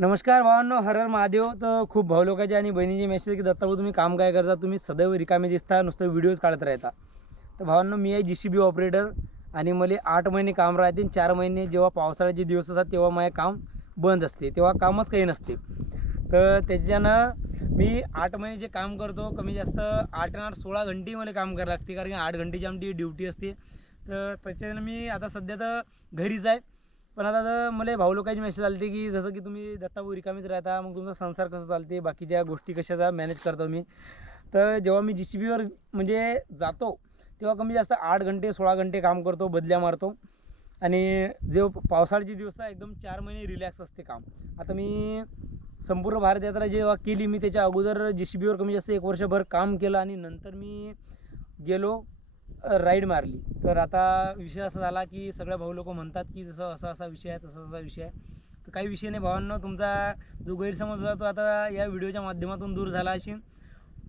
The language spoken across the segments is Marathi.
नमस्कार भावांनो हर महादेव. तर खूप भाऊ लोकांचे आणि बहिणीचे मेसेज की दत्ताभाऊ तुम्ही काम काय करता? तुम्ही सदैव रिकामे दिसता नुसतं व्हिडिओज काढत राहता. तर भावांनो मी आहे जी सी बी ऑपरेटर आणि मला आठ महिने काम राहते आणि चार महिने जेव्हा पावसाळ्याचे दिवस असतात तेव्हा माझे काम बंद असते. तेव्हा कामच काही नसते. तर त्याच्यानं मी आठ महिने जे काम करतो कमी जास्त आठ आणि आठ सोळा घंटे मला काम करायला लागते. कारण की आठ घंटेची आमची ड्युटी असते. तर त्याच्यानं मी आता सध्या तर घरीच आहे. पण आता मला भाऊ लोकांची मेसेज आलते की जसं की तुम्ही दत्ताभाऊ रिकामीच राहता मग तुमचा संसार कसा चालते बाकीच्या गोष्टी कशा मॅनेज करतो मी तर जेव्हा मी जी सी बीवर म्हणजे जातो तेव्हा कमी जास्त आठ घंटे सोळा घंटे काम करतो बदल्या मारतो. आणि जे पावसाळ्याचे दिवस आहे एकदम चार महिने रिलॅक्स असते काम. आता मी संपूर्ण भारत यात्रा जेव्हा केली मी त्याच्या अगोदर जी सी बीवर कमी जास्त एक वर्षभर काम केलं आणि नंतर मी गेलो. राईड मारली. तर आता विषय असा झाला की सगळ्या भाऊ लोक म्हणतात की जसं असा असा विषय आहे तसा असा विषय आहे. तर काही विषय नाही भावांना तुमचा जो गैरसमज होता तो आता या व्हिडिओच्या माध्यमातून दूर झाला असेल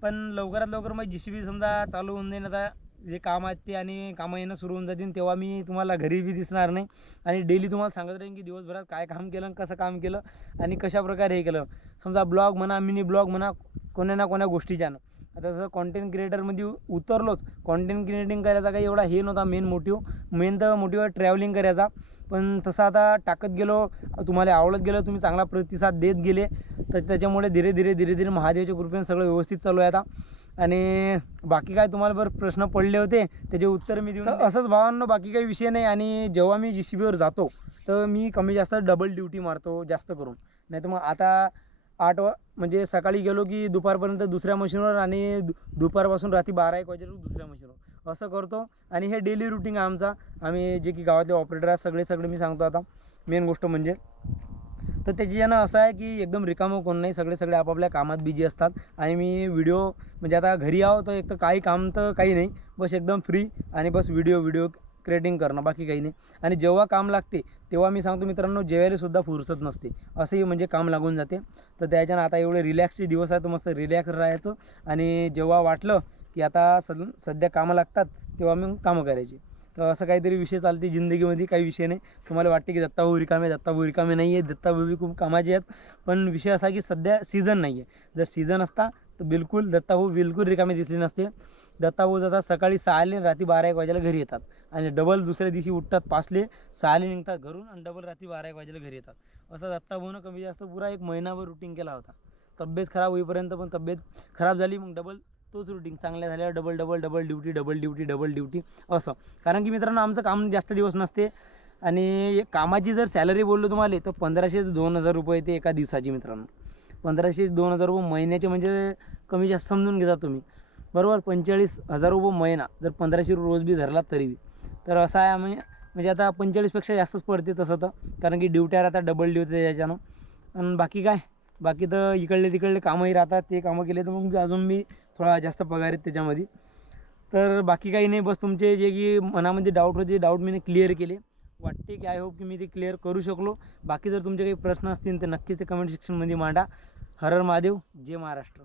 पण लवकरात लवकर मग जी सी बी समजा चालू होऊन जाईन आता. जे काम आहेत ते आणि कामं येणं सुरू होऊन जातील तेव्हा मी तुम्हाला घरी बी दिसणार नाही. आणि डेली तुम्हाला सांगत राहीन की दिवसभरात काय काम केलं कसं काम केलं आणि कशा प्रकारे हे केलं. समजा ब्लॉग म्हणा मिनी ब्लॉग म्हणा कोण्या ना कोण्या गोष्टीच्यानं. आता जसं कॉन्टेंट क्रिएटरमध्ये उतरलोच कॉन्टेंट क्रिएटिंग करायचा काही एवढा हे नव्हता मेन मोटिव्ह मेन तर मोटिव्ह ट्रॅव्हलिंग करायचा. पण तसं आता टाकत गेलो तुम्हाला आवडत गेलं तुम्ही चांगला प्रतिसाद देत गेले तर त्याच्यामुळे धीरे धीरे धीरे धीरे महादेवाच्या कृपेने सगळं व्यवस्थित चालू आहे आता. आणि बाकी काय तुम्हाला बरं प्रश्न पडले होते त्याचे उत्तर मी देऊन तर असंच भावांनो बाकी काही विषय नाही. आणि जेव्हा मी जी सी बीवर जातो तर मी कमी जास्त डबल ड्युटी मारतो जास्त करून. नाही तर मग आता आठ वा म्हणजे सकाळी गेलो की दुपारपर्यंत दुसऱ्या मशीनवर आणि दु दुपारपासून रात्री बारा एक वाजेवर दुसऱ्या मशीनवर असं करतो. आणि हे डेली रुटीन आमचा. आम्ही जे की गावातले ऑपरेटर आहेत सगळे सगळे मी सांगतो आता. मेन गोष्ट म्हणजे. तर त्याच्यानं असं आहे की एकदम रिकामं कोण नाही. सगळे सगळे आपापल्या कामात बिजी असतात. आणि मी व्हिडिओ म्हणजे आता घरी आहो तर एक तर काही काम तर काही नाही. बस एकदम फ्री आणि बस व्हिडिओ व्हिडिओ ट्रेडिंग करणं बाकी काही नाही. आणि जेव्हा काम लागते तेव्हा मी सांगतो मित्रांनो जेवायलासुद्धा फुरसत नसते. असंही म्हणजे काम लागून जाते. तर त्याच्यानं आता एवढे रिलॅक्सचे दिवस आहे तर मस्त रिलॅक्स राहायचं. आणि जेव्हा वाटलं की आता सद सध्या कामं लागतात तेव्हा मी कामं करायची. तर असं काहीतरी विषय चालते जिंदगीमध्ये काही विषय नाही. तुम्हाला वाटते की दत्ताभाऊ रिकामे दत्ताभाऊ रिकामे नाही आहे दत्ताभाऊ बी खूप कामाचे आहेत. पण विषय असा की सध्या सीझन नाही आहे. जर सीझन असता तर बिलकुल दत्ताभाऊ बिलकुल रिकामे दिसले नसते. दत्ताभाऊ जातात सकाळी सहाले आणि रात्री बारा एक वाजेला घरी येतात. आणि डबल दुसऱ्या दिवशी उठतात पाचले सहाले निघतात घरून आणि डबल रात्री बारा एक वाजेला घरी येतात. असं दत्ताभाऊनं कमी जास्त पुरा एक महिनाभर रुटीन केला होता. तब्येत खराब होईपर्यंत पण तब्येत खराब झाली मग डबल तोच रुटीन चांगल्या झाल्यावर double double double duty double duty double duty असं. कारण की मित्रांनो आमचं काम जास्त दिवस नसते. आणि कामाची जर सॅलरी बोललो तुम्हाला तर पंधराशे ते दोन हजार रुपये ते एका दिवसाची मित्रांनो. पंधराशे ते दोन हजार रुपये महिन्याचे म्हणजे कमी जास्त समजून घेता तुम्ही. बरोबर पंचेचाळीस हजार रुपये महिना जर पंधराशे रुपये रोज बी धरला तरी बी. तर असं आहे आम्ही म्हणजे आता पंचेचाळीसपेक्षा जास्तच पडते तसं तर कारण की ड्युट्या राहतात डबल ड्युटी याच्यानं. आणि बाकी काय? बाकी तर इकडले तिकडले कामंही राहतात ते कामं केले तर मग अजून मी थोडा जास्त पगार आहेत त्याच्यामध्ये. तर बाकी काही नाही बस तुमचे जे की मनामध्ये डाऊट होते डाऊट मी क्लिअर केले. वाटते की आय होप की मी ते क्लिअर करू शकलो. बाकी जर तुमचे काही प्रश्न असतील तर नक्कीच ते कमेंट सेक्शनमध्ये मांडा. हरर महादेव जय महाराष्ट्र.